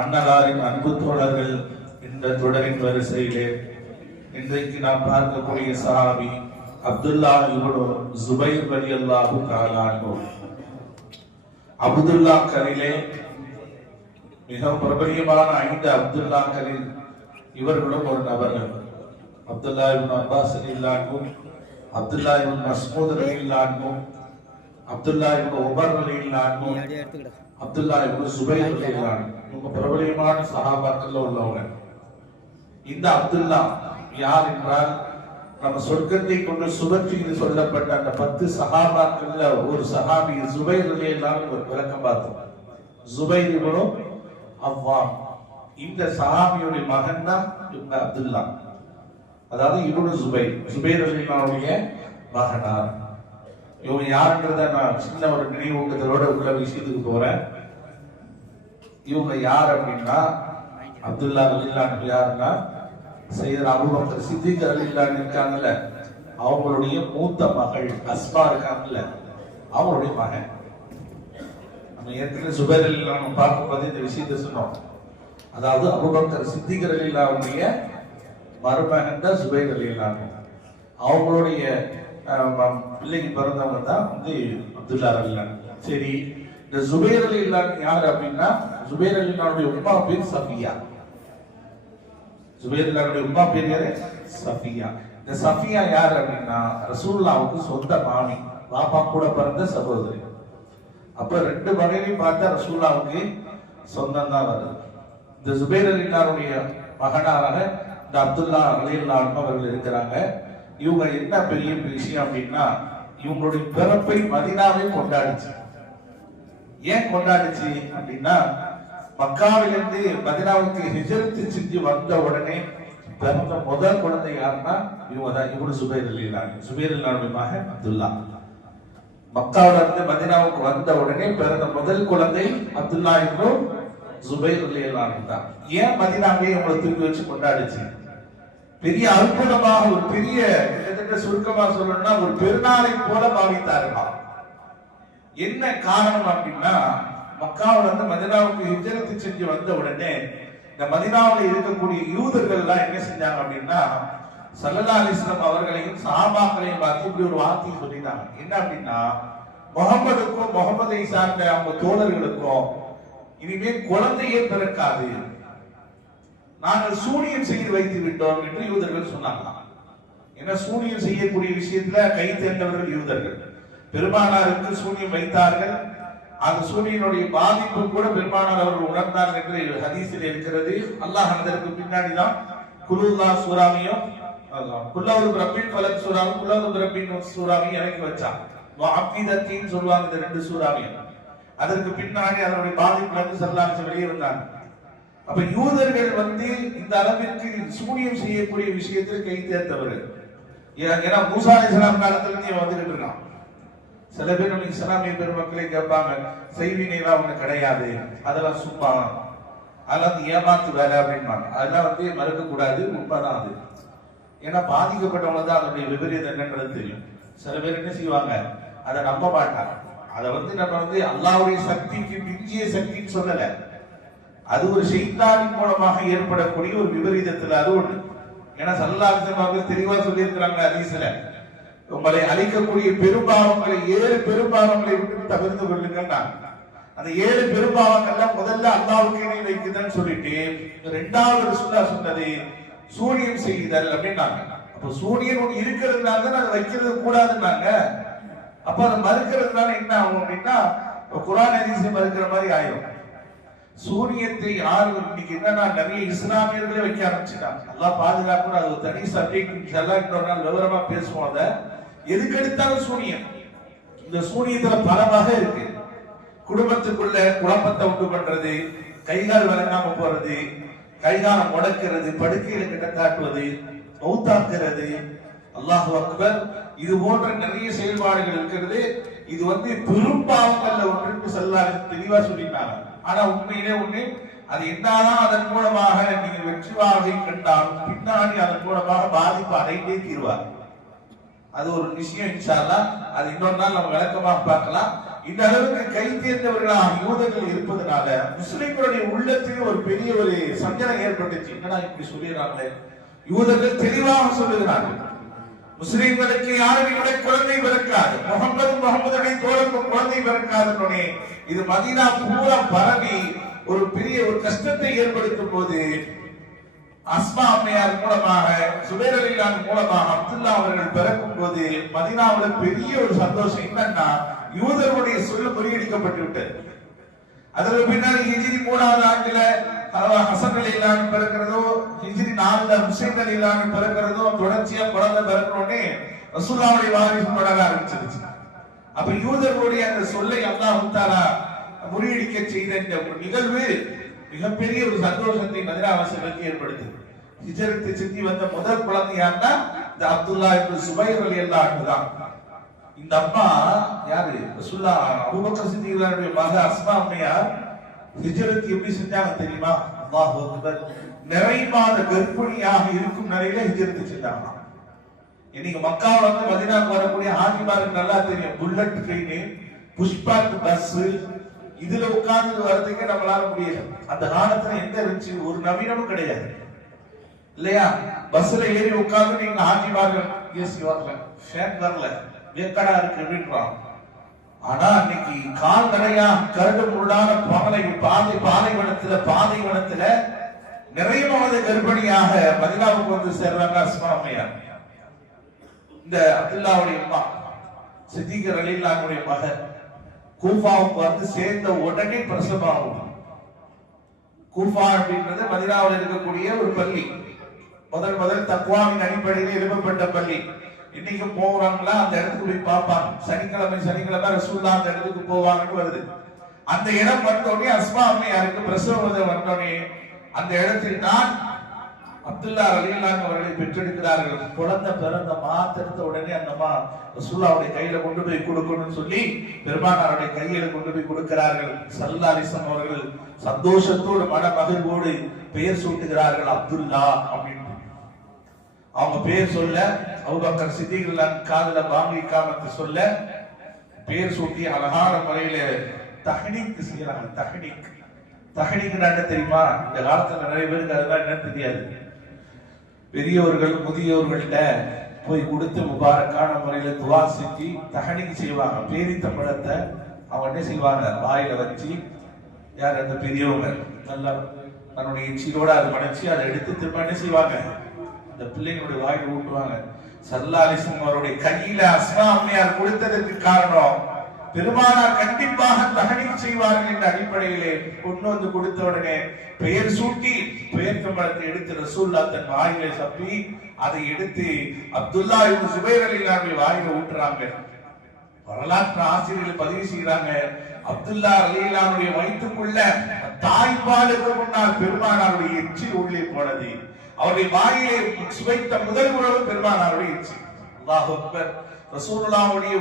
அன்னலாரின் அன்பு தோழர்கள் என்ற தொடரின் வரிசையிலே இன்றைக்கு நாம் பார்க்கக்கூடிய சஹாபி அப்துல்லா இப்னு ஜுபைர் ரலியல்லாஹு தஆலா அன்ஹு. அப்துல்லாக்களிலே மிக பிரபலியமான 5 அப்துல்லாக்களில் இவர்களும் ஒரு நபர்கள். அப்துல்லா இப்னு அப்பாஸ் ரலியல்லாஹு அன்ஹு, அப்துல்லா இப்னு மஸ்ஊத் ரலியல்லாஹு அன்ஹு, அப்துல்லா இப்னு உமர் ரலியல்லாஹு அன்ஹு, அப்துல்லா இப்னு ஜுபைர் ரலியல்லாஹு அன்ஹு. இவங்க பிரபலியமான சஹாபாக்கள்ல உள்ளவங்க. இந்த அப்துல்லா யார் என்றால், நம்ம சொர்க்கத்தை கொண்டு சுபற்றியில் சொல்லப்பட்ட அந்த 10 சஹாபாக்கள்ல ஒரு சஹாபி ஜுபைர் ரலியல்லாஹு அன்ஹு விளக்கம் பார்த்தோம். ஜுபைர் இப்னு அவ்வாம். இந்த சஹாபியுடைய மகன் தான் இப்னு அப்துல்லா, அதாவது இப்னு ஜுபைர், ஜுபைர் ரலியல்லாஹுடைய மகனார். இவங்க யாருன்றத நான் சின்ன ஒரு நினைவூட்டத்தோட உள்ள விஷயத்துக்கு போறேன். இவங்க யார் அப்படின்னா, அப்துல்லா ரலியல்லாஹு அன்ஹு யாருன்னா, சையதுனா அபூபக்கர் சித்திக் ரலியல்லாஹு அன்ஹு இருக்காங்கல்ல, அவங்களுடைய மூத்த மகள் அஸ்மா இருக்காங்கல்ல, அவங்களுடைய மகன். நம்ம ஏற்கனவே ஜுபைர் ரலியல்லாஹு அன்ஹு பார்க்கும்போது இந்த விஷயத்தை சொன்னோம். அதாவது அபூபக்கர் சித்திக் ரலியல்லாஹு அன்ஹுடைய மருமகன் தான் ஜுபைர் ரலியல்லாஹு அன்ஹு. அவங்களுடைய பிள்ளைக்கு பிறந்தவங்க தான் அப்துல்லா ரலியல்லாஹு அன்ஹு. சரி, இந்த ஜுபைர் ரலியல்லாஹு அன்ஹு யார் அப்படின்னா, ஜுபைர் ரலியல்லாஹு அன்ஹுடைய உம்மா பேர் சஃபியா. ஜுபைர் ரலியல்லாஹு அன்ஹுடைய உம்மா பேர் யாரு? சஃபியா. இந்த சஃபியா யார் அப்படின்னா, ரசூலுல்லாஹ்வுக்கு சொந்த மாமி, பாப்பா கூட பிறந்த சகோதரி. அப்ப 2 மகனையும் பார்த்தா ரசூலுல்லாஹ்வுக்கு சொந்தம் தான் வருது. இந்த ஜுபைர் ரலியல்லாஹு அன்ஹுடைய மகனாராக இந்த அப்துல்லா ரலியல்லாஹு அன்ஹு அவர்கள் இருக்கிறாங்க. இவங்க என்ன பெரிய விஷயம் அப்படின்னா, இவங்களுடைய பிறப்பை மதீனாவே கொண்டாடுச்சு. ஏன் கொண்டாடுச்சு அப்படின்னா, மக்காவிலிருந்து மதீனாவுக்கு ஹிஜ்ரத் செஞ்சு வந்த உடனே பிறந்த முதல் குழந்தை யாருன்னா இவங்க தான், இப்னு ஜுபைர் ரலியல்லாஹு அன்ஹு. ஜுபைர் ரலியல்லாஹு அன்ஹு மகன் அப்துல்லா. மக்காவில இருந்து மதீனாவுக்கு வந்த உடனே பிறந்த முதல் குழந்தை அப்துல்லா இப்னு ஜுபைர் ரலியல்லாஹு அன்ஹு தான். ஏன் மதீனாவே இவங்களை தூக்கி வச்சு கொண்டாடுச்சு? பெரிய அற்புதமாக, ஒரு பெரிய, கிட்டத்தட்ட சுருக்கமா சொல்லணும்னா ஒரு பெருநாளை போல பாவித்தார்கள். என்ன காரணம் அப்படின்னா, மக்காவுல இருந்து மதீனாவுக்கு ஹிஜ்ரத் செஞ்சு வந்த உடனே இந்த மதீனாவில் இருக்கக்கூடிய யூதர்கள் எல்லாம் என்ன செஞ்சாங்க அப்படின்னா, ஸல்லல்லாஹு அலைஹி வஸல்லம் அவர்களையும் சஹாபாக்களையும் பார்த்து இப்படி ஒரு வார்த்தையை சொல்லிட்டாங்க. என்ன அப்படின்னா, முகமதுக்கும் முகமதை சார்ந்த அவங்க தோழர்களுக்கும் இனிமேல் குழந்தையே பிறக்காது, நாங்கள் சூனியம் செய்து வைத்து விட்டோம் என்று யூதர்கள் சொன்னாங்களாம். ஏன்னா சூனியம் செய்யக்கூடிய விஷயத்துல கை தேர்ந்தவர்கள் யூதர்கள். பெருமானாருக்கு சூனியம் வைத்தார்கள். அந்த சூனியனுடைய பாதிப்பு கூட பெருமானார் அவர்கள் உணர்ந்தார்கள் என்று ஹதீஸில் இருக்கிறது. அல்லாஹ் அதற்கு பின்னாடிதான் குலுல்லா சூறாவையும் குல்லவுல் ரப்பின் ஃபலக் சூறாவும் குல்லவுல் ரப்பின் சூறாவையும் இறக்கி வச்சான். முஅஃபிதத்தின் சொல்வாங்க இந்த 2 சூறாவையும். அதற்கு பின்னாடி அதனுடைய பாதிப்புல இருந்து ஸல்லல்லாஹு அலைஹி வெளியே வந்தாங்க. அப்ப யூதர்கள் இந்த அளவிற்கு சூனியம் செய்யக்கூடிய விஷயத்தில் கை தேர்ந்தவர்கள். ஏன்னா மூசா அலைஹிஸ்ஸலாம் காலத்துல இருந்து வந்துகிட்டு இருக்கான். சில பேர் நம்ம இஸ்லாமிய பெருமக்களை கேட்பாங்க, செய்வினைலாம் ஒண்ணு கிடையாது, அதெல்லாம் சும்மா, அதெல்லாம் ஏமாத்து வேலை அப்படின்பாங்க. அதெல்லாம் மறுக்க கூடாது, உண்மைதான் அது. ஏன்னா பாதிக்கப்பட்டவங்க தான் அதனுடைய விபரீதம் என்னன்றது தெரியும். சில பேர் என்ன செய்வாங்க, அதை நம்ப மாட்டாங்க. அதை நம்ம அல்லாஹ்வுடைய சக்திக்கு மிஞ்சிய சக்தின்னு சொல்லல, அது ஒரு ஷைத்தானின் மூலமாக ஏற்படக்கூடிய ஒரு விபரீதத்துல அது ஒண்ணு. ஏன்னா ஸல்லல்லாஹு அலைஹி வஸல்லம் தெளிவா சொல்லி இருக்கிறாங்க ஹதீஸ்ல, உங்களை அழிக்கக்கூடிய பெரும்பாவங்களை 7 பெரும்பாவங்களை விட்டு தவிர்த்து கொள்ளுங்க. அந்த 7 பெரும்பாவங்கள்ல முதல்ல அல்லாஹ்வுக்கு இணை வைக்குதுன்னு சொல்லிட்டு, 2வது ரசூலுல்லாஹ் சொன்னது சூனியம் செய்தல் அப்படின்னாங்க. அப்ப சூனியம் ஒண்ணு இருக்கிறதுனால தான் அதை வைக்கிறது கூடாதுன்னாங்க. அப்ப அதை மறுக்கிறதுனால என்ன ஆகும் அப்படின்னா, குர்ஆன் ஹதீஸை மறுக்கிற மாதிரி ஆயிடும். சூனியத்தை யாரு இன்னைக்கு என்னன்னா நிறைய இஸ்லாமியர்களே வைக்க ஆரம்பிச்சுட்டாங்க. அல்லாஹ் பாதுகாப்பு, அது ஒரு தனி சப்ஜெக்ட். இன்ஷாஅல்லாஹ் இன்னொரு நாள் விவரமா பேசுவோம். அதை எதுக்கு எடுத்தாலும் சூனியம். இந்த சூனியத்துல பல வகை இருக்கு. குடும்பத்துக்குள்ள குழப்பத்தை உண்டு பண்றது, கைகால் வழங்காம போறது, கைகாலம் முடக்கிறது, படுக்கையில கிட்ட காட்டுவது, மௌத்தாக்குறது, அல்லாஹு அக்பர், இது போன்ற நிறைய செயல்பாடுகள் இருக்கிறது. இது பெரும்பாவங்கள்ல ஒன்று ஸல்லல்லாஹு தெளிவா சொல்லிட்டாங்க. ஆனா உண்மையிலே அது என்னதான் அதன் மூலமாக நீங்கள் வெற்றி வாழ்வை கண்டாலும் பின்னாடி அதன் மூலமாக பாதிப்பு அடைந்தே தீர்வார். அது ஒரு விஷயம். இன்ஷா அல்லாஹ் அது இன்னொரு நாள் நம்ம விளக்கமாக பார்க்கலாம். இந்த அளவுக்கு கை தேர்ந்தவர்களாக யூதர்கள் இருப்பதனால முஸ்லிம்களுடைய உள்ளத்தில் ஒரு பெரிய ஒரு சஞ்சலம் ஏற்பட்டுச்சு. என்னடா இப்படி சொல்லிடுறாங்களே, யூதர்கள் தெளிவாக சொல்லுகிறார்கள், முஸ்லிம்களுக்கு யாருடைய குழந்தை பிறக்காது, முகமதுடைய தோழருக்கும் குழந்தை பிறக்காது. இது மதீனா பூரா பரவி ஒரு பெரிய ஒரு கஷ்டத்தை ஏற்படுத்தும் போது அஸ்மா அம்மையார் மூலமாக, சுபைர் ரலியல்லாஹு மூலமாக அப்துல்லா அவர்கள் பிறக்கும் போது மதீனாவில் பெரிய ஒரு சந்தோஷம். என்னன்னா, யூதர்களுடைய சொல்லு முறியடிக்கப்பட்டு விட்டது. அதற்கு பின்னாடி ஹிஜ்ரி 3வது ஆண்டுல ஹசன் ரலியல்லாஹு பிறக்கிறதோ, ஹிஜ்ரி 4ல ஹுசைன் ரலியல்லாஹு பிறக்கிறதோ, தொடர்ச்சியா குழந்தை பிறக்கணும்னே ரசூலுல்லாஹுடைய வாரிசு தொடர ஆரம்பிச்சிருச்சு. அப்ப யூதர்களுடைய அந்த சொல்லை அல்லாஹ் தஆலா முறியடிக்க செய்த இந்த நிகழ்வு மிகப்பெரிய ஒரு சந்தோஷத்தை மதீனாவாசிகளுக்கு ஏற்படுத்தி ஹிஜ்ரத்தை செஞ்சு வந்த முதல் குழந்தையான்னா இந்த அப்துல்லா இப்னு சுபைர் ரலியல்லாஹு தான். இந்த அம்மா யாரு? ரசூலுல்லாஹ் அபூபக்கர் சித்திக்னுடைய மகள் அஸ்மா அம்மையார் ஹிஜ்ரத் எப்படி செஞ்சாங்க தெரியுமா? அல்லாஹு அக்பர். நிறை மாத கர்ப்பிணியாக இருக்கும் நிலையில ஹிஜ்ரத் செஞ்சாங்க. இன்னைக்கு மக்காவுல வந்து மதீனாவுக்கு வரக்கூடிய ஹாஜிமாருக்கு நல்லா தெரியும், புல்லட் ட்ரெயின், புஷ்பாத் பஸ், இதுல உட்கார்ந்து வர்றதுக்கே நம்மளால முடியல. அந்த காலத்துல எந்த இருந்துச்சு? ஒரு நவீனமும் கிடையாது இல்லையா? பஸ்ல ஏறி உட்கார்ந்து நீங்க ஹாஜிமார்கள் ஏசி வரல, ஃபேன் வரல, வேக்கடா இருக்கு அப்படின்றான். ஆனா இன்னைக்கு கால்நடையா கரடு முள்ளான பாலைவனத்துல நிறைய மாத கர்ப்பிணியாக மதீனாவுக்கு வந்து சேர்றாங்க அஸ்மா அம்மையார். இந்த அப்துல்லாவுடைய அம்மா சித்திக் ரலியல்லாஹுடைய மகன் கூஃபாவுக்கு வந்து சேர்ந்த உடனே பிரசவம். கூஃபா அப்படின்றது மதீனாவில் இருக்கக்கூடிய ஒரு பள்ளி, முதல் தக்வாவின் அடிப்படையில் எழுப்பப்பட்ட பள்ளி. இன்னைக்கு போறாங்களா அந்த இடத்துக்கு போய் பார்ப்பாங்க. சனிக்கிழமை ரசூலுல்லாஹ் அந்த இடத்துக்கு போவாங்கன்னு வருது. அந்த இடம் வந்தோடனே அஸ்மா அம்மையாருக்கு பிரசவம் வந்தோடனே அந்த இடத்தில் தான் அப்துல்லா ரலியல்லாஹு அவர்களை பெற்றெடுக்கிறார்கள். குழந்தை பிறந்த மாத்திரத்த உடனே அந்த அம்மா ரசூலுல்லாஹ்வுடைய கையில கொண்டு போய் கொடுக்கணும்னு சொல்லி பெருமானாருடைய கையில கொண்டு போய் கொடுக்கிறார்கள். ஸல்லல்லாஹு அலைஹி வஸல்லம் அவர்கள் சந்தோஷத்தோடு மனமகிழ்வோடு பெயர் சூட்டுகிறார்கள் அப்துல்லா அப்படின்னு. அவங்க பேர் சொல்ல அபூபக்கர் சித்திக் காதுல வாங்கி காமத்து சொல்ல பேர் சூட்டி அழகான முறையில தஹ்னீக் செய்யறாங்க. தஹ்னீக் என்ன தெரியுமா? இந்த காலத்துல நிறைய பேருக்கு அதெல்லாம் என்னன்னு தெரியாது. பெரியவர்கள் முதியோர்கள்ட்ட போய் கொடுத்து முபாரக்கான முறையில துவா செஞ்சு தஹ்னீக் செய்வாங்க. பேரித்த பழத்தை அவங்க என்ன செய்வாங்க, வாயில வச்சு, யார் அந்த பெரியவங்க நல்லா தன்னுடைய எச்சிலோட அதை மனைச்சு அதை எடுத்து திரும்ப என்ன செய்வாங்க, அந்த பிள்ளைங்களுடைய வாயில ஊட்டுவாங்க. ஸல்லல்லாஹு அலைஹி வஸல்லம் அவருடைய கையில அஸ்மா அம்மையார் கொடுத்ததற்கு காரணம், பெருமானார் கண்டிப்பாக தஹ்னீக் செய்வார்கள் என்ற அடிப்படையிலே கொண்டு வந்து கொடுத்த உடனே பெயர் சூட்டி பெயர் கம்பளத்தை எடுத்து ரசூலுல்லாஹ் தன் வாயிலை சப்பி அதை எடுத்து அப்துல்லா இப்னு சுபைர் ரலியல்லாஹு வாயில ஊட்டுறாங்க. வரலாற்று ஆசிரியர்கள் பதிவு செய்கிறாங்க, அப்துல்லா ரலியல்லாஹு வயிற்றுக்குள்ள தாய்ப்பாலுக்கு முன்னால் பெருமானாருடைய எச்சில் உள்ளே போனது. அவருடைய வாயிலே சுவைத்த முதல் உணவு பெருமானாருடைய எச்சில். அல்லாஹ் அக்பர். ரசூலுல்லாஹ்வுடைய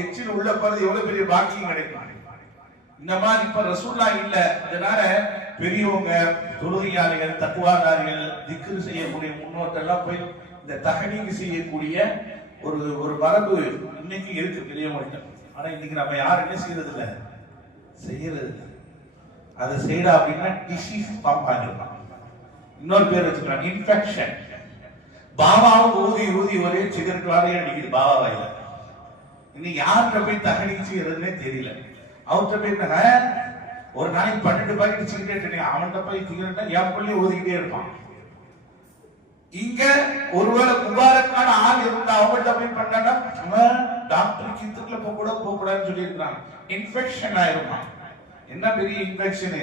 எச்சில் உள்ள பிறகு எவ்வளவு பெரிய பாக்கியம் கிடைக்கும். இந்த மாதிரி இப்ப ரசூலுல்லாஹ் இல்ல, அதனால பெரியவங்க, தொழுகையாளிகள், தக்வாதாரிகள், திக்ர் செய்யக்கூடிய முன்னோட்டெல்லாம் போய் இந்த தஹ்னீக் செய்யக்கூடிய ஒரு மரபு இன்னைக்கு இருக்கு பெரியவங்க. ஆனா இன்னைக்கு நம்ம யாரும் என்ன செய்யறது இல்ல, செய்யறது இல்லை. அதை செய்யற அப்படின்னா டிசீஸ் ஃபார்ம் ஆகிருப்பான். இன்னொரு பேர் வச்சுக்கலாம், இன்ஃபெக்ஷன். பாபாவும் ஊதி ஒரே சிகரெட் வாடையே அடிக்குது பாபா வாயில. இன்னைக்கு யார்கிட்ட போய் தஹ்னீக் செய்யறதுன்னே தெரியல. அவர்கிட்ட போய் ஒரு நாளைக்கு 12 பாக்கெட் சிகரெட், அவன்கிட்ட போய் சிகரெட் என் பிள்ளை ஊதிக்கிட்டே இருப்பான். இங்க ஒருவேளை முபாரக்கான ஆள் இருந்தா அவங்கள்ட்ட போய் பண்ணா டாக்டர் கித்துக்குள்ள போக கூடாதுன்னு சொல்லி இருக்காங்க. இன்ஃபெக்ஷன் ஆயிருப்பான். என்ன பெரிய இன்ஃபெக்ஷன்.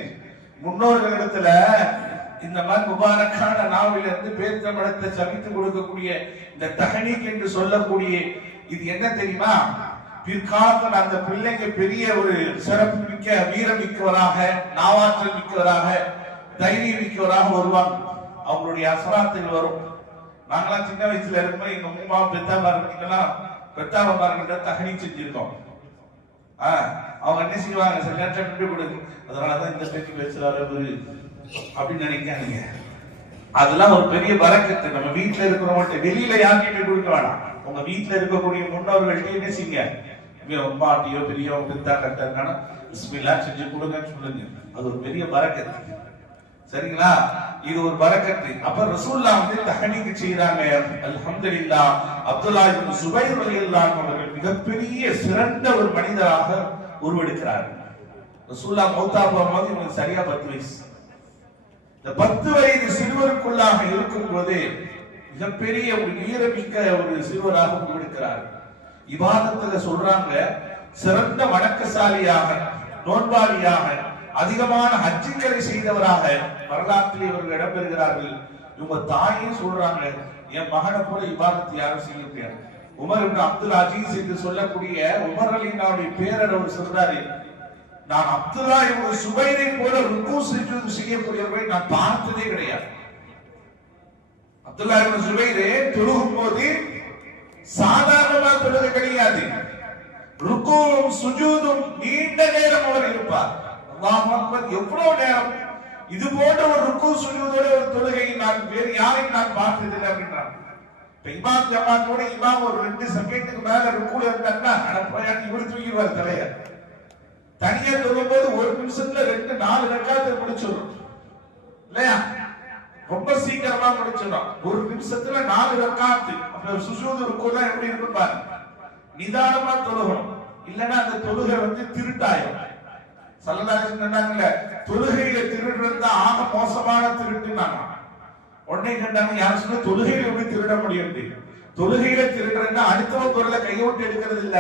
முன்னோர்களிடத்துல இந்த மாதிரி முபாரக்கான நாவில இருந்து பேர்த்தமிழத்தை சமைத்து கொடுக்கக்கூடிய இந்த தஹ்னீக் என்று சொல்லக்கூடிய இது என்ன தெரியுமா? பிற்காலத்தில் அந்த பிள்ளைங்க பெரிய ஒரு சிறப்பு மிக்க, வீரம் மிக்கவராக, நாவாற்றல் மிக்கவராக, தைரியம் மிக்கவராக வருவாங்க. அவங்களுடைய அசராத்துகள் வரும். நாங்களாம் சின்ன வயசுல இருக்கும்போது எங்க அம்மா பெத்தாவமார்கிட்ட தஹ்னீக் செஞ்சிருக்கோம். அவங்க என்ன செய்வாங்க, சில நேரத்தை விட்டு கொடுங்க, அதனாலதான் இந்த பேச்சு பேசுறாரு அப்படின்னு நினைக்காதீங்க. அதெல்லாம் ஒரு பெரிய பரக்கத்து. நம்ம வீட்டுல இருக்கிறவங்கள்ட்ட, வெளியில யார்கிட்ட கொடுக்க வேணாம். உங்க வீட்டுல இருக்கக்கூடிய முன்னோர்கள்ட்ட என்ன செய்யுங்க, இங்க பாட்டியோ பெரியவங்க பெத்தா கட்டாங்கன்னா பிஸ்மில்லா செஞ்சு கொடுங்கன்னு சொல்லுங்க. அது ஒரு பெரிய பரக்கத்து. சரிங்களா? இது ஒரு பரக்கத்து. அப்ப ரசூலுல்லாஹ் வந்து தஹனீக் செய்றாங்க. அல்ஹம்துலில்லாஹ். அப்துல்லாஹ் இப்னு சுபைர் ரலியல்லாஹு அன்ஹு அவர்கள் மிகப்பெரிய சிறந்த ஒரு மனிதராக உருவெடுக்கிறார்கள். ரசூலுல்லாஹ் மௌத்தா போகும்போது இவங்களுக்கு சரியா 10 வயசு. இந்த 10 வயது சிறுவருக்குள்ளாக இருக்கும் போது மிகப்பெரிய ஒரு வீரமிக்க ஒரு சிறுவராக உருவெடுக்கிறார். இபாதத்துல சொல்றாங்க, சிறந்த வணக்கசாலியாக, நோன்பாளியாக, அதிகமான ஹஜ்ஜுக்களை செய்தவராக வரலாற்றில் இவர்கள் இடம்பெறுகிறார்கள். இவங்க தாயும் சொல்றாங்க, என் மகனை போல இபாதத்தை யாரும் செய்ய முடியாது. உமர் இப்னு அப்துல் அஜீஸ் என்று சொல்லக்கூடிய உமர் அலினாவுடைய பேரர் அவர் சொல்றாரு, நான் அப்துல்லா இப்னு சுபைரை போல ருக்கு சுஜூத் செய்யக்கூடியவர்களை நான் பார்த்ததே கிடையாது. அப்துல்லா இப்னு சுபைரே தொழுகும் போது சாதாரணமா தொழுகை கிடையாது. ருக்குவும் சுஜூதும் நீண்ட நேரம் அவர் இருப்பார். அல்லாஹ் அக்பர். எவ்வளவு நேரம்! இது போன்ற ஒரு ருக்கு சுஜூதோட ஒரு தொழுகை நான் வேறு யாரையும் நான் பார்த்ததில்லை அப்படின்றார். இப்ப இமாம் ஜமாத்தோட இமாம் ஒரு 2 செகண்டுக்கு மேல ருக்குல இருந்தாங்கன்னா அடப்பையாட்டி இவரு தூக்கிடுவார் தலைய. தனியா தொழும்போது 1 நிமிஷத்துல 2-4 ரக்காத்தை முடிச்சிடும் இல்லையா? ரொம்ப சீக்கிரமா முடிச்சிடும். 1 நிமிஷத்துல 4 ரக்காத்து. அப்ப சுஜூது ருக்குலாம் எப்படி இருக்கும் பாருங்க. நிதானமா தொழுகணும். இல்லன்னா அந்த தொழுகை வந்து திருட்டாயும். ஸல்லல்லாஹு அலைஹி வஸல்லம் சொன்னாங்கல்ல, தொழுகையில திருடுறது தான் ஆக மோசமான திருட்டுனாங்க. உடனே கண்டாங்க, யார் சொன்னா தொழுகையில எப்படி திருட முடியும்? தொழுகையில திருடுறதுன்னா அடுத்தவங்க குரலை கையோட்டு எடுக்கிறது இல்ல.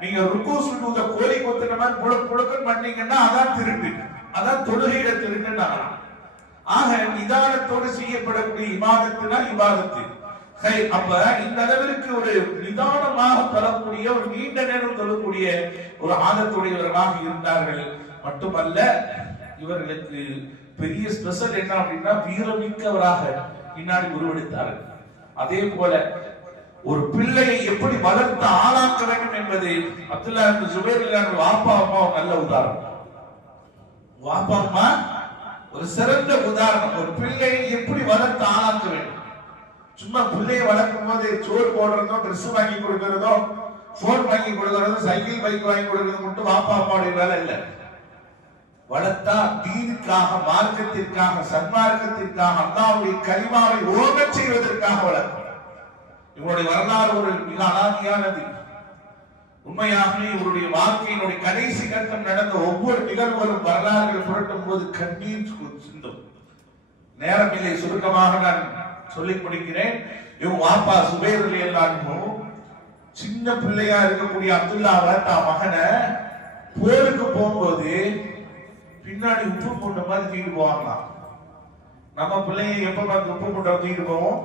நீங்க ருக்கு சுஜூத கோழி கொத்துன மாதிரி புழக்கு புழக்குன்னு பண்ணீங்கன்னா அதான் திருட்டு. அதான் தொழுகையில திருடுனாங்க. ஆக நிதானத்தோடு செய்யப்படக்கூடிய இபாதத்துனா இபாதத்து. சரி, அப்ப இந்த அளவிற்கு ஒரு நிதானமாக தொழக்கூடிய, ஒரு நீண்ட நேரம் தொழக்கூடிய ஒரு ஆதத்துடையவர்களாக இருந்தார்கள். மட்டுமல்ல, இவர்களுக்கு பெரிய ஸ்பெஷல் என்ன அப்படின்னா வீரமிக்கவராக பின்னாடி உருவெடுத்தார்கள். அதே போல ஒரு பிள்ளையை எப்படி வளர்த்து ஆளாக்க வேண்டும் என்பது அப்துல்லா இப்னு சுபைர் வாப்பா அம்மா நல்ல உதாரணம். வாப்பா அம்மா ஒரு சிறந்த உதாரணம். ஒரு பிள்ளையை எப்படி வளர்த்து ஆளாக்க வேண்டும். சும்மா பிள்ளையை வளர்க்கும் போது சோறு போடுறதோ, ட்ரெஸ் வாங்கி கொடுக்கறதோ, போன் வாங்கி கொடுக்கறதோ, சைக்கிள் பைக் வாங்கி கொடுக்கறது மட்டும் வாப்பா அம்மாவுடைய வேலை இல்லை. வளர்த்தா தீனுக்காக, மார்க்கத்திற்காக, சன்மார்க்கத்திற்காக, அல்லாஹ்வுடைய கலிமாவை ஓங்கச் செய்வதற்காக வளர்க்கும். இவருடைய வரலாறு ஒரு மிக அலாதியானது. உண்மையாகவே இவருடைய வாழ்க்கையினுடைய கடைசி கட்டம் நடந்த ஒவ்வொரு நிகழ்வுகளும் வரலாறுகள் புரட்டும் போது கண்ணீர் சிந்தும். நேரம் இல்லை, சுருக்கமாக நான் சொல்லிக் முடிக்கிறேன். இவங்க வாப்பா சுபைர் ரலியல்லாஹு அன்ஹு சின்ன பிள்ளையா இருக்கக்கூடிய அப்துல்லாவை தான் மகனை போருக்கு போகும்போது பின்னாடி உப்பு மூட்டை மாதிரி தூக்கிட்டு போவாங்களாம். நம்ம பிள்ளைங்க எப்ப பார்த்து உப்பு மூட்டை தூக்கிட்டு போவோம்?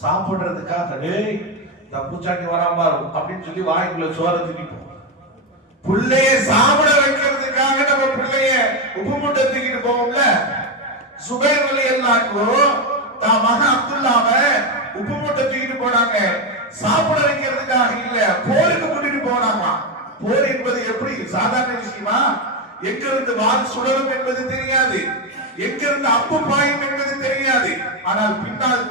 சாப்பிடுறதுக்காக. பூச்சாண்டி வராம அப்படின்னு சொல்லி வாய்க்குள்ள சோற தூக்கிட்டு பிள்ளைய சாப்பிட வைக்கிறதுக்காக நம்ம பிள்ளைய உப்பு மூட்டை தூக்கிட்டு போவோம்ல. சுபைர் ரலியல்லாஹு அன்ஹு தான் மகன் அப்துல்லாவை உப்பு மூட்டை தூக்கிட்டு போனாங்க. சாப்பிட வைக்கிறதுக்காக இல்ல, போருக்கு கூட்டிட்டு போனாங்க. போர் என்பது எப்படி சாதாரண விஷயமா? எங்கிருந்து வாள் சுழலும் என்பது தெரியாது, எங்கிருந்து அப்பு பாயும் என்பது தெரியாது. ஆனால் பின்னால்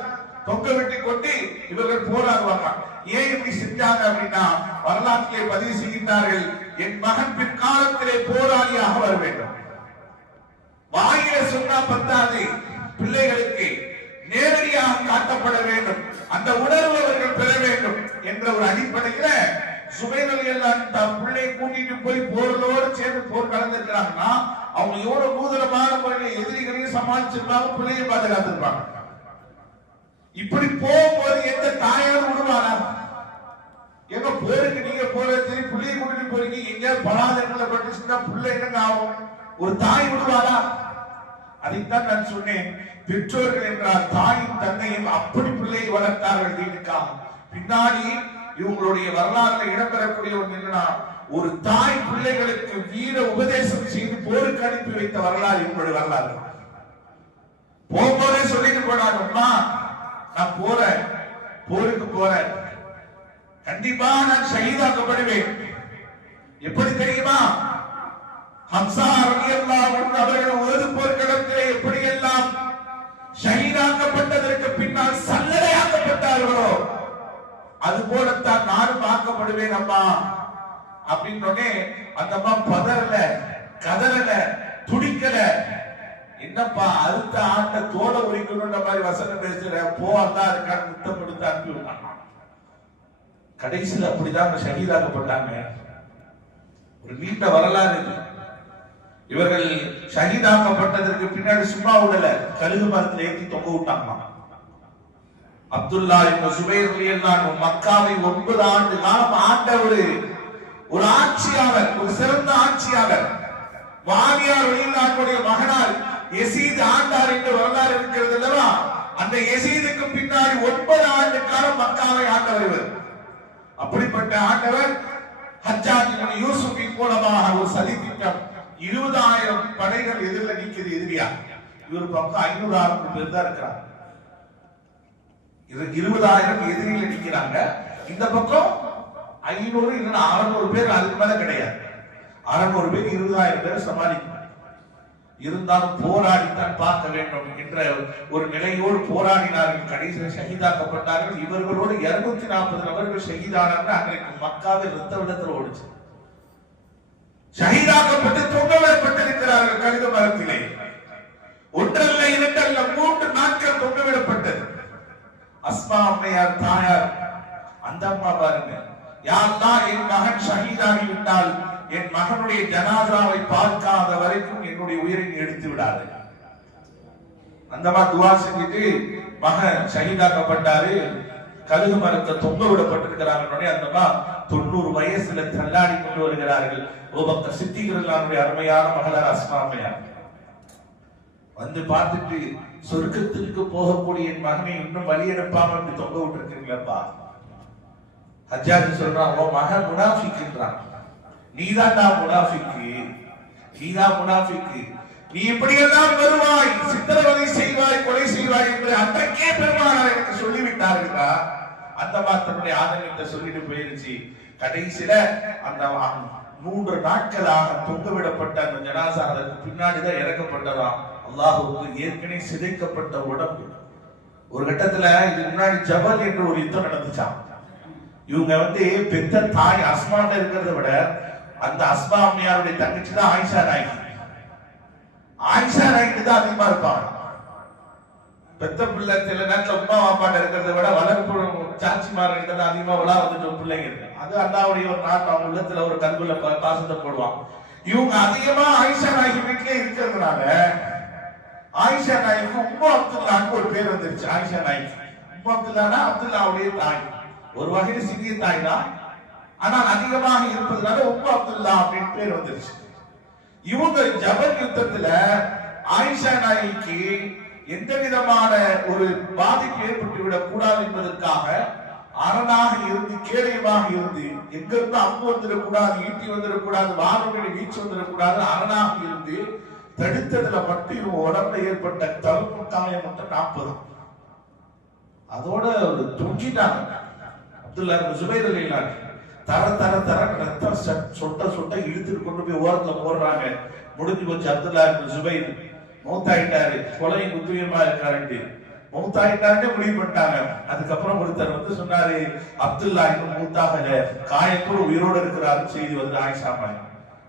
தொங்க விட்டு கொண்டு இவர்கள் போராடுவாங்க. ஏன் இப்படி செஞ்சாங்க அப்படின்னா, வரலாற்றிலே பதிவு செய்கின்றார்கள், என் மகன் பிற்காலத்திலே போராளியாக வர வேண்டும். வாயில சொன்னா பத்தாது, பிள்ளைகளுக்கு நேரடியாக காட்டப்பட வேண்டும். அந்த உணர்வு அவர்கள் பெற வேண்டும் என்ற ஒரு அடிப்படையில சுபைர் ரலியல்லாஹு அன்ஹு தன் பிள்ளையை கூட்டிட்டு போய் போர்களோடு சேர்ந்து போர் கலந்துருக்கிறாங்கன்னா, அவங்க எவ்வளவு நூதனமான முறையில் எதிரிகளையும் சமாளிச்சிருப்பாங்க, பிள்ளையை பாதுகாத்திருப்பாங்க. இப்படி போகும்போது எந்த தாயாரும் விடுவாரா? எங்க போருக்கு நீங்க போறது, பிள்ளையை கூட்டிட்டு போறீங்க, எங்கேயாவது பலாதங்களை பட்டுச்சுன்னா பிள்ளை என்னங்க ஆகும்? ஒரு தாய் விடுவாரா? அதைத்தான் நான் சொன்னேன். பெற்றோர்கள் என்றால் தாயும் தந்தையும் அப்படி பிள்ளையை வளர்த்தார்கள் தீனுக்காக. பின்னாடி இவங்களுடைய வரலாறுல இடம்பெறக்கூடிய ஒன்று என்னன்னா, ஒரு தாய் பிள்ளைகளுக்கு வீர உபதேசம் செய்து போருக்கு அனுப்பி வைத்த வரலாறு இவங்களுடைய வரலாறு. போகும்போதே சொல்லிட்டு போனாங்க, அம்மா நான் போறேன், போருக்கு போறேன், கண்டிப்பா நான் ஷஹீதாக்கப்படுவேன். எப்படி தெரியுமா? ஹம்சா ரலியல்லாஹு அன்ஹு அவர்கள் உஹது போர்க்களத்திலே எப்படியெல்லாம் ஷஹீதாக்கப்பட்டதற்கு பின்னால் சல்லடையாக்கப்பட்டார்களோ அது போலத்தான் நானும் ஆக்கப்படுவேன் அம்மா. அப்படின்னு அந்த அம்மா பதறல, கதறல, துடிக்கல. என்னப்பா அடுத்த ஆண்ட தோலை உரிக்கணும்ன்ற மாதிரி வசனம் பேசுற, போ அல்லா இருக்கான்னு முத்தம் கொடுத்து அனுப்பி விட்டாங்க. கடைசியில் அப்படிதான் ஷஹீதாக்கப்பட்டாங்க. ஒரு நீண்ட வரலாறு. இவர்கள் ஷஹீதாக்கப்பட்டதற்கு பின்னாடி சும்மா விடல, கழுகு மரத்தில் ஏற்றி தொங்க விட்டாங்களாம். அப்துல்லா இப்னு சுபைர் ரலியல்லாஹு அன்ஹு மக்காவை 9 ஆண்டு காலம் ஆண்ட ஒரு ஆட்சியாளர், ஒரு சிறந்த ஆட்சியாளர். முஆவியா ரலியல்லாஹு அன்ஹுடைய மகனார் யஸீத் ஆண்டார் என்று வரலாறு இருக்கிறது அல்லவா? அந்த யஸீதுக்கு பின்னாடி 9 ஆண்டு காலம் மக்காவை ஆண்டவர் இவர். அப்படிப்பட்ட ஆண்டவர் ஹஜ்ஜாஜ் இப்னு யூசுஃபின் மூலமாக ஒரு சதி திட்டம், 20,000 படைகள் எதிரில் நிற்கிறது எதிரியா. இவர் பக்கம் 500,000 பேர் தான் இருக்கிறாங்க. 20,000 எதிரில நிக்கிறாங்க. இந்த பக்கம் 500 இல்லைன்னா 600 பேர், அதுக்கு மேல கிடையாது. 600 பேர் 20,000 பேர் சமாளிக்கணும். இருந்தாலும் போராடித்தான் பார்க்க வேண்டும் என்ற ஒரு நிலையோடு போராடினார்கள். கடைசியில் ஷஹீதாக்கப்பட்டார்கள். இவர்களோடு 240 நபர்கள் ஷஹீதானார்கள். அன்றைக்கு மக்காவில் இரத்த வெள்ளத்தில் ஓடிச்சு. ஷஹீதாக்கப்பட்டு தொங்கவிடப்பட்டிருக்கிறார்கள் கழுகு மரத்திலே. ஒன்றல்ல, இரண்டல்ல, 3 நாட்கள் தொங்கவிடப்பட்டது. அஸ்மா அம்மையார் தாயார், அந்த அம்மா பாருங்க, யா அல்லாஹ் என் மகன் ஷஹீதாகி விட்டால் என் மகனுடைய ஜனாசாவை பார்க்காத வரைக்கும் என்னுடைய உயிரை எடுத்து விடாது. அந்த மாதிரி துவா செஞ்சுட்டு மகன் ஷஹீதாக்கப்பட்டாரு. கழுகு மரத்தை தொங்க விடப்பட்டிருக்கிறாங்க. அந்த 90 வயசுல தள்ளாடி கொண்டு வருகிறார்கள். ஓபக்கர் சித்திகர்களுடைய அருமையான மகளார் அஸ்மா அம்மையார் வந்து பார்த்துட்டு, சொர்க்கத்திற்கு போகக்கூடிய என் மகனை இன்னும் வழி எடுப்பாம அப்படி தொங்க விட்டுருக்கீங்களப்பா. ஹஜ்ஜாஜ் சொல்றான், ஓ மகன் முனாஃபிக்ன்றான். நீதான்டா முனாஃபிக்கு, நீதான் முனாஃபிக்கு. நீ இப்படியெல்லாம் வருவாய், சித்திரவதை செய்வாய், கொலை செய்வாய் என்று அன்றைக்கே பெருமானார் எனக்கு சொல்லிவிட்டார்களா. அந்த மாத்தனுடைய ஆதங்கத்தை சொல்லிட்டு போயிருச்சு. கடைசியில அந்த 3 நாட்களாக தொங்கவிடப்பட்ட அந்த ஜனாசா அதற்கு பின்னாடிதான் இறக்கப்பட்டதாம். அல்லாஹ்வுக்கு ஏற்கனவே சிதைக்கப்பட்ட உடம்பு. ஒரு கட்டத்துல இதுக்கு முன்னாடி ஜபல் என்று ஒரு யுத்தம் நடந்துச்சாம். இவங்க பெத்த தாய் அஸ்மாட்ட இருக்கிறத விட அந்த அஸ்மா அம்மையாருடைய தங்கச்சி தான் ஆயிஷா நாயகி. ஆயிஷா நாயகி தான் அதிகமா இருப்பாங்க. பெத்த பிள்ளை சில நேரத்துல உமா வாப்பாட்ட இருக்கிறத விட வளர்ப்பு சாட்சிமார்கிட்ட தான் அதிகமா விழா வந்துட்டு பிள்ளைங்க இருக்கு. அது அல்லாவுடைய ஒரு நாட்டு அவங்க உள்ளத்துல ஒரு கல்வில பாசத்தை போடுவாங்க. இவங்க அதிகமா ஆயிஷா நாயகி வீட்டிலே இருக்கிறதுனால ஆயிஷா நாயகிக்கு உம்மா அப்துல்லான்னு ஒரு பேர் வந்துருச்சு. ஆயிஷா நாயகி உம்மா அப்துல்லானா அப்துல்லாவுடைய தாய். ஒரு வகையில் சிறிய தாய் தான், ஆனால் அதிகமாக இருப்பதனால உம்மு அப்துல்லா அப்படின்னு பேர் வந்துருச்சு. இவங்க ஜபல் யுத்தத்துல ஆயிஷா நாயகிக்கு எந்த விதமான ஒரு பாதிப்பு ஏற்பட்டு விடக் கூடாது என்பதற்காக அரணாக இருந்து, கேடயமாக இருந்து, எங்க இருந்து அம்பு வந்துடக்கூடாது, ஈட்டி வந்துடக்கூடாது, வானுடைய வீச்சு வந்துடக்கூடாது, அரணாக இருந்து தடுத்ததுல மட்டும் இவங்க உடம்புல ஏற்பட்ட தழும்பு காயம் மட்டும் 40. அதோட தொங்கிட்டாங்க. அப்துல்லா இப்னு சுபைர் ரலியல்லாஹு அன்ஹு தர தர தர ரத்தம் சொட்ட சொட்ட இழுத்துட்டு கொண்டு போய் ஓரத்துல போடுறாங்க. முடிஞ்சு போச்சு. அப்துல்லா இப்னு சுபைர் மௌத்தாயிட்டாரு, கொலையும் குத்துவியமா இருக்காரு, மௌத்தாயிட்டாருன்னு முடிவு பண்ணிட்டாங்க. அதுக்கப்புறம் ஒருத்தர் சொன்னாரு, அப்துல்லா இன்னும் மூத்தாகல, காயத்தோடு உயிரோடு இருக்கிறாருன்னு செய்தி வந்து ஆயிஷா அம்மாய்.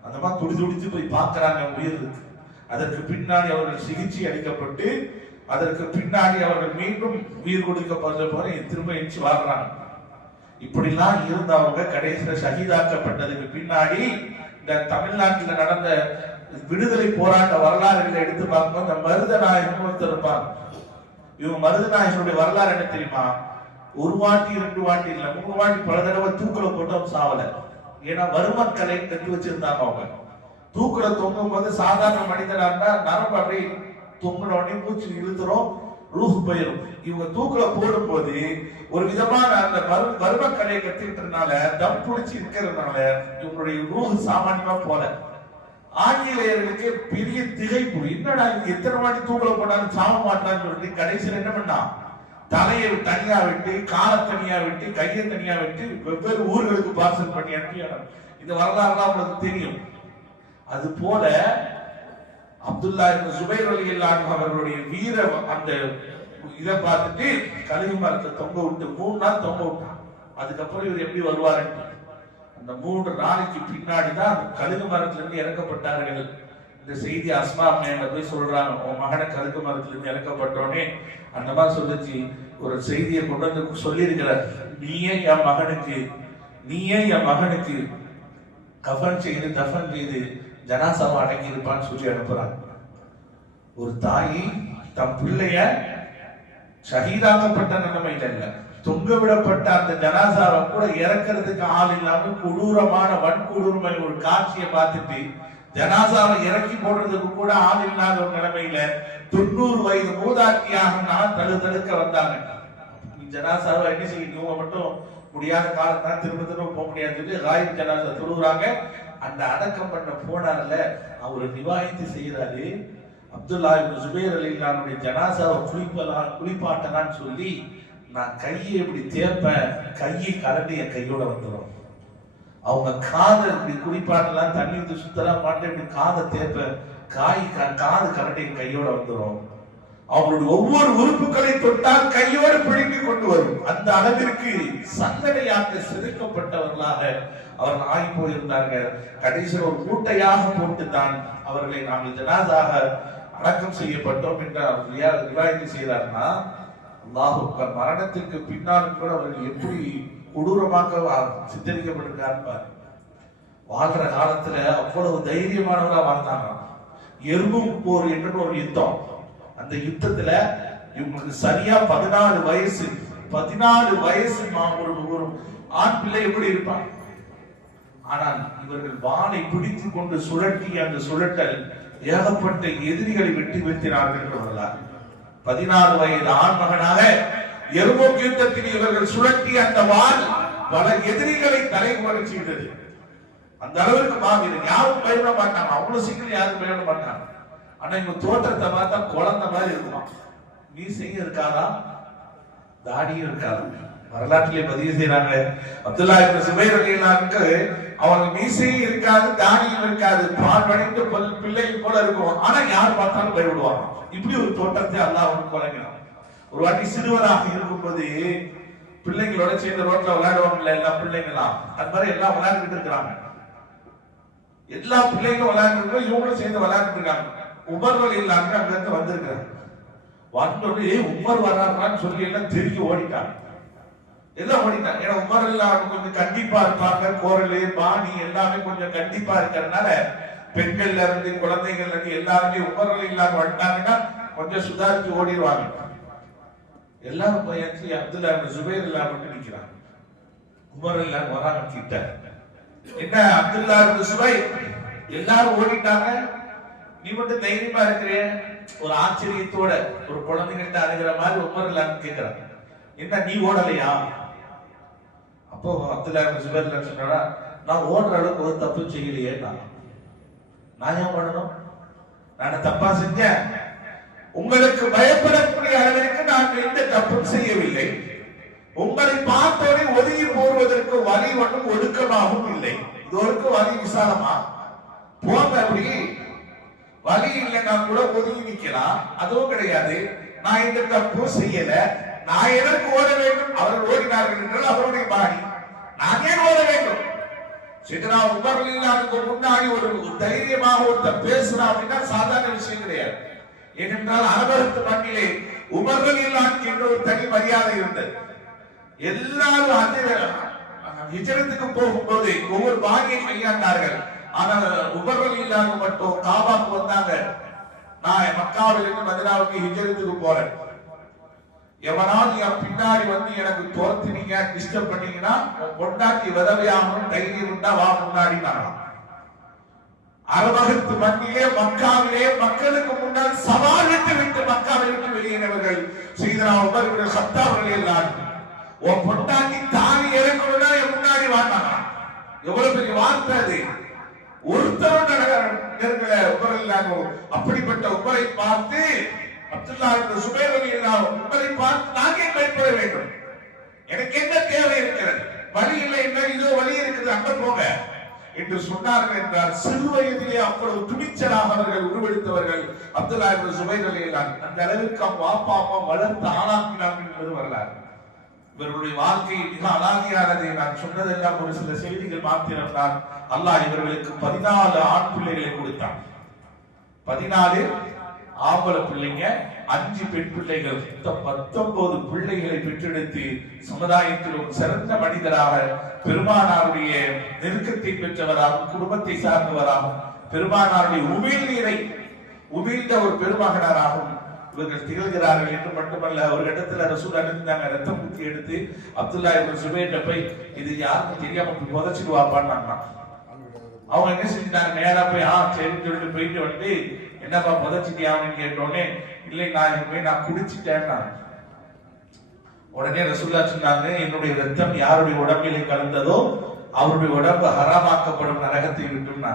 அந்த மாதிரி துடி துடித்து போய் பார்க்கிறாங்க, உயிர் இருக்கு. அதற்கு பின்னாடி அவர்கள் சிகிச்சை அளிக்கப்பட்டு அதற்கு பின்னாடி அவர்கள் மீண்டும் உயிர் கொடுக்கப்பட்ட போற திரும்ப எஞ்சி வாழ்றாங்க. இப்படிலாம் இருந்தவங்க கடைசியில் ஷஹீதாக்கப்பட்டதுக்கு பின்னாடி இந்த தமிழ்நாட்டில் நடந்த விடுதலை போராட்ட வரலாறுகளை எடுத்து பார்க்கும்போது இந்த மருதநாயகன் ஒருத்தர் இருப்பாங்க. இவங்க மருதநாயகனுடைய வரலாறு என்ன தெரியுமா? 1 வாட்டி 2 வாட்டி இல்ல 3 வாட்டி பல தடவை தூக்குல போட்டு அவன் சாவல. ஏன்னா வறுமக்களை கட்டி வச்சிருந்தாங்க. அவங்க தூக்குல தொங்கும் போது சாதாரண மனிதனா இருந்தா நரம்பு அப்படி தொங்குன உடனே மூச்சு இழுத்துரும், ரூஹ் போயிடும். இவங்க தூக்குல போடும் போது ஒரு விதமான அந்த வறுமக்கலையை கட்டிட்டதுனால தம் புடிச்சு இருக்கிறதுனால இவங்களுடைய ரூஹ் சாமானியமா போல. ஆங்கிலேயர்களுக்கு பெரிய திகைப்பு, என்னடா இவங்க எத்தனை வாட்டி தூக்குல போட்டாலும் சாவ மாட்டான்னு சொல்லிட்டு கடைசியில் என்ன பண்ணா, தலையை தனியா விட்டு, காலை தனியா விட்டு, கையை தனியா விட்டு வெவ்வேறு ஊர்களுக்கு பார்சல் பண்ணி அனுப்பியாங்க. இந்த வரலாறுலாம் உங்களுக்கு தெரியும். அது போல அப்துல்லா இப்னு சுபைர் ரலியல்லாஹு அன்ஹு அவர்களுடைய வீர அந்த இதை பார்த்துட்டு கழுகு மரத்தை தொங்க விட்டு 3 நாள் தொங்க விட்டான். அதுக்கப்புறம் இவர் எப்படி வருவாருன்னு அந்த 3 நாளைக்கு பின்னாடி தான் கழுகு மரத்திலிருந்து இறக்கப்பட்டார்கள். இந்த செய்தி அஸ்மா மேல போய் சொல்றாங்க, உன் மகனை கழுகு மரத்திலிருந்து இறக்கப்பட்டோடனே அந்த மாதிரி சொல்லிச்சு, ஒரு செய்தியை கொண்டு வந்து சொல்லியிருக்கிறார், நீயே என் மகனுக்கு கஃன் செய்து தஃன் செய்து ஜனாசாவை அடங்கி இருப்பான்னு சொல்லி அனுப்புறாங்க. ஒரு தாய் தம் பிள்ளைய ஷஹீதாகப்பட்ட நிலைமையில இல்ல, தொங்க விடப்பட்ட அந்த ஜனாசாவை கூட இறக்கிறதுக்கு ஆள் இல்லாம கொடூரமான வன்கொடுமை ஒரு காட்சியை பார்த்துட்டு ஜனாசாவை இறக்கி போடுறதுக்கு கூட ஆள் இல்லாத ஒரு நிலைமையில 90 வயது மூதாட்டியாக நான் தடுக்க வந்தாங்க. ஜனாசாவை என்ன செய்ய, இவங்க மட்டும் முடியாத காலத்தான் திரும்ப போக முடியாது சொல்லி ராயிப் ஜனாசா தொழுகிறாங்க. அந்த அடக்கம் பண்ண போனார்ல, அவரு நிவாயித்து செய்யறாரு, அப்துல்லா இப்னு ஜுபைர் ரலியல்லாஹு ஜனாசாவை குளிப்பாட்டலான்னு சொல்லி நான் கையை இப்படி தேப்பேன், கையை கரண்டி என் கையோட வந்துடும். அவங்க காதை இப்படி குளிப்பாட்டலாம், தண்ணி ஊற்றி சுத்தலாம் மாட்டேன், இப்படி காதை தேப்பேன், காது கரண்டி என் கையோட வந்துடும். அவங்களுடைய ஒவ்வொரு உறுப்புகளை தொட்டால் கையோடு பிடிங்கி கொண்டு வரும். அந்த அளவிற்கு சந்தனையாக செதுக்கப்பட்டவர்களாக அவர்கள் ஆகி போயிருந்தார்கள். கடைசியில் ஒரு மூட்டையாக போட்டுத்தான் அவர்களை நாங்கள் ஜனாதாக அடக்கம் செய்யப்பட்டோம் என்று அவர் ரிவாயத்து செய்தார்னா, அல்லாஹ் மரணத்திற்கு பின்னாலும் கூட அவர்கள் எப்படி கொடூரமாக சித்தரிக்கப்பட்டிருக்கார். வாழ்ற காலத்துல அவ்வளவு தைரியமானவரா வாழ்ந்தாங்க. எறும்பும் போர் என்ற ஒரு யுத்தம், அந்த யுத்தத்துல இவங்களுக்கு சரியா 14 வயசு ஒரு ஆண் பிள்ளை எப்படி இருப்பான். ஆனால் இவர்கள் வாளை பிடித்துக் கொண்டு சுழற்றி அந்த சுழட்டல் ஏகப்பட்ட எதிரிகளை வெட்டி வீழ்த்தினார்கள் என்று வரலாறு. 14 வயது ஆண் மகனாக எருமோக் யுத்தத்தில் இவர்கள் சுழற்றி அந்த வாள் பல எதிரிகளை தலைமுறை செய்தது. அந்த அளவிற்கு மாவீரன், யாரும் பயப்பட மாட்டாங்க, அவ்வளவு சீக்கிரம் யாரும் பயப்பட மாட்டாங்க. ஆனா இவங்க தோற்றத்தை பார்த்தா குழந்தை மாதிரி இருக்குமா, மீசையும் இருக்காதா, தாடியும் இருக்காது. வரலாற்றிலே பதிவு செய்யறாங்க, அப்துல்லா இப்னு ஜுபைர் ரலியல்லாஹு அவங்க மீசையும் இருக்காது, தாடியும் இருக்காது, பால் வடிந்த பிள்ளை போல இருக்கும். ஆனா யார் பார்த்தாலும் பயப்படுவாங்க. இப்படி ஒரு தோற்றத்தை அல்லாஹ் அவனுக்கு வழங்கினான். ஒரு வாட்டி சிறுவராக இருக்கும்போது பிள்ளைங்களோட சேர்ந்து ரோட்ல விளையாடுவாங்கல்ல எல்லா பிள்ளைங்களாம், அது மாதிரி எல்லாம் விளையாண்டுட்டு இருக்கிறாங்க. எல்லா பிள்ளைங்களும் விளையாண்டு இவங்களும் சேர்ந்து விளையாண்டு இருக்காங்க. உமர் ரலியல்லாஹு அங்க இருந்து வந்திருக்காங்க. வந்தோடனே உமர் வர்றான்னு சொல்லி எல்லாம் திரும்பி ஓடிட்டாங்க, எல்லாம் ஓடிட்டாங்க. ஏன்னா உமர் ரலியல்லாஹு கொஞ்சம் கண்டிப்பா இருப்பாங்க, குரலு பாணி எல்லாமே கொஞ்சம் கண்டிப்பா இருக்கிறதுனால பெண்கள்ல இருந்து குழந்தைகள்ல இருந்து எல்லாருமே உமர் ரலியல்லாஹு வந்துட்டாங்கன்னா கொஞ்சம் சுதாரிச்சு ஓடிடுவாங்க. எல்லாரும் போயாச்சு, அப்துல்லா இப்னு ஜுபைர் ரலியல்லாஹு மட்டும் நிக்கிறாங்க. உமர் ரலியல்லாஹு வராங்க கிட்ட, என்ன அப்துல்லா இப்னு ஜுபைர், எல்லாரும் ஓடிட்டாங்க, நீ மட்டும் தைரியமா இருக்கிறே. ஒரு ஆச்சரியத்தோட ஒரு குழந்தைகிட்ட அணுகிற மாதிரி உமர் ரலியல்லாஹு கேட்கிறாங்க, என்ன நீ ஓடலையா? அப்போ அப்துல்லா இப்னு ஜுபைர் ரலியல்லாஹு சொன்னாரா, நான் ஓடுற அளவுக்கு ஒரு தப்பு செய்யலையே, நான் ஏன் பண்ணணும், நான் தப்பா செஞ்சேன்? உங்களுக்கு பயப்படக்கூடிய அளவிற்கு நான் எந்த தப்பும் செய்யவில்லை. உங்களை பார்த்தோடனே ஒதுங்கி போடுவதற்கு வழி ஒன்றும் ஒடுக்கமாகவும் இல்லை. இதோருக்கு வழி விசாலமா போங்க, அப்படி வழி இல்லைன்னா கூட ஒதுங்கி நிக்கலாம், அதுவும் கிடையாது. நான் எந்த தப்பும் செய்யல, நான் எதற்கு ஓட வேண்டும்? அவர்கள் ஓடினார்கள் என்றால் அவருடைய பாணி, நான் ஏன் ஓட வேண்டும்? சிதனா உமர் ரலியல்லாஹு முன்னாடி ஒரு தைரியமாக ஒருத்தர் பேசுறா அப்படின்னா சாதாரண விஷயம் கிடையாது. ஏனென்றால் அரபகத்து மண்ணிலே உமர் ரலியல்லாஹு என்ற ஒரு தனி மரியாதை இருந்தது. எல்லாரும் ஹிஜ்ரத்துக்கு போகும்போது ஒவ்வொரு பாணியை கையாண்டார்கள். ஆனால் உமர் ரலியல்லாஹு மட்டும் காபாக்கு வந்தாங்க, நான் மக்காவிலிருந்து மதீனாவுக்கு ஹிஜ்ரத்துக்கு போறேன், எவனாவது என் பின்னாடி வந்து எனக்கு தோர்த்தினீங்க டிஸ்டர்ப் பண்ணீங்கன்னா கொண்டாட்டி விதவையாகவும் தைரியம் இருந்தா வா முன்னாடி. அரபகத்து மண்ணிலே மக்காவிலே மக்களுக்கு முன்னால் சவால் விட்டு மக்காவை விட்டு வெளியேறினவர்கள் சையதுனா உமர் இப்னு கத்தாப் ரலியல்லாஹு. உன் பொண்டாட்டி தாலி இறக்கணும்னா என் முன்னாடி வாங்க, எவ்வளவு பெரிய வார்த்தை அது. ஒருத்தரும் நெருங்கல உமர் ரலியல்லாஹு. அப்படிப்பட்ட உமரை பார்த்து அப்துல்லா இப்னு ஜுபைர் ரலியல்லாஹு உமரை பார்த்து நான் ஏன் பயப்பட வேண்டும்? எனக்கு என்ன தேவை இருக்கிறது? வழி இல்லை என்றால் இதோ வழி இருக்குது, அங்க போங்க என்று சொன்னார்கள் என்றால் சிறு வயதிலே அவ்வளவு துணிச்சலாக அவர்கள் உருவெடுத்தவர்கள் அப்துல்லா இப்னு ஜுபைர் ரலியல்லாஹு. அந்த அளவிற்கு அவங்க அப்பா அம்மா வளர்த்து ஆளாக்கினார்கள் என்பது வரலாறு. இவர்களுடைய வாழ்க்கை மிக அழகியானது. நான் சொன்னதெல்லாம் ஒரு சில செய்திகள் மாத்திரம்தான். அல்லாஹ் இவர்களுக்கு 14 ஆண் பிள்ளைகளை கொடுத்தான். 14 ஆம்பளை பிள்ளைங்க, 5 பெண் பிள்ளைகள், 19 பிள்ளைகளை பெற்றெடுத்து சமுதாயத்தில் ஒரு சிறந்த மனிதராக, பெருமானாருடைய நெருக்கத்தை பெற்றவராகவும், குடும்பத்தை சார்ந்தவராகவும், பெருமானாருடைய உமிழ்ந்த ஒரு பெருமகனாராகவும் இவர்கள் திகழ்கிறார்கள் என்று மட்டுமல்ல, ஒரு இடத்துல ரசூல் அனுப்பினாங்க, ரத்தம் குத்தி எடுத்து அப்துல்லா இப்னு சுபைர்ட்ட போய் இது யாருக்கும் தெரியாம புதைச்சிடுவாப்பான்னு. அவங்க என்ன செஞ்சாங்க, நேரா போய் சரின்னு சொல்லிட்டு போயிட்டு வந்து, என்னப்பா புதைச்சிட்டியான்னு கேட்டோடனே, இல்லை நான் குடிச்சிட்டேன். உடனே ரசூல்லா சொன்னாங்க, என்னுடைய ரத்தம் யாருடைய உடம்பிலே கலந்ததோ அவருடைய உடம்பு ஹராமாக்கப்படும், நரகத்தை விட்டும்னா.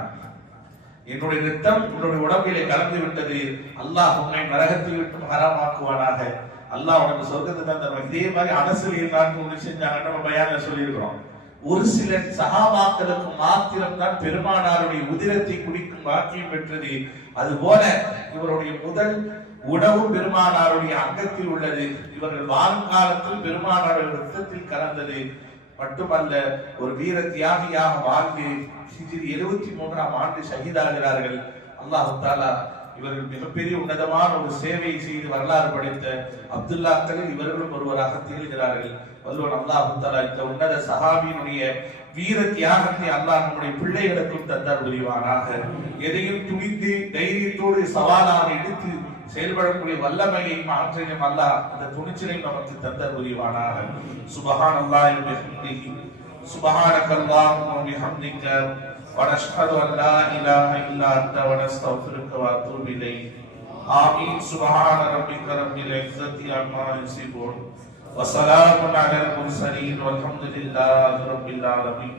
என்னுடைய ரத்தம் உன்னுடைய உடம்பிலே கலந்து விட்டது, அல்லாஹ் உன்னை நரகத்தை விட்டும் ஹராமாக்குவானாக, அல்லாஹ் உனக்கு சொர்க்கத்தை தான் தருவான். இதே மாதிரி அனசல் ஒன்று செஞ்சாங்க, நம்ம பயான்ல சொல்லியிருக்கிறோம். ஒரு சில சஹாபாக்களுக்கு மாத்திரம் தான் பெருமானாருடைய உதிரத்தை குடிக்கும் பாக்கியம் பெற்றது. அதுபோல இவருடைய முதல் உணவு பெருமானாருடைய அங்கத்தில் உள்ளது. இவர்கள் வாழும் காலத்தில் பெருமானாருடைய ரத்தத்தில் கலந்தது மட்டுமல்ல, ஒரு வீர தியாகியாக வாழ்ந்து ஹிஜ்ரி 73ஆம் ஆண்டு ஷஹீதாகிறார்கள். அல்லாஹ் தஆலா இவர்கள் மிகப்பெரிய உன்னதமான ஒரு சேவை செய்து வரலாறு படைத்த அப்துல்லாக்களில் இவர்களும் ஒருவராக திகழ்கிறார்கள். வல்லோன் அல்லாஹ் தஆலா இந்த உன்னத சஹாபியினுடைய வீர தியாகத்தை அல்லாஹ் நம்முடைய பிள்ளைகளுக்கும் தந்தார் புரிவானாக. எதையும் துணிந்து தைரியத்தோடு சவாலாக எடுத்து செயல்படக்கூடிய வல்லமையை ஆற்றலையும் அல்லாஹ் அந்த துணிச்சலையும் நமக்கு தந்தார் புரிவானாக. சுப்ஹானல்லாஹி வ பிஹம்திஹி சுப்ஹானக்கல்லாஹும்ம வ பிஹம்திக ونشهد أن لا إله إلا أنت ونستغفرك ونتوب إليك. آمين. سبحان ربك رب العزة عما يصفون وسلام على المرسلين والحمد لله رب العالمين.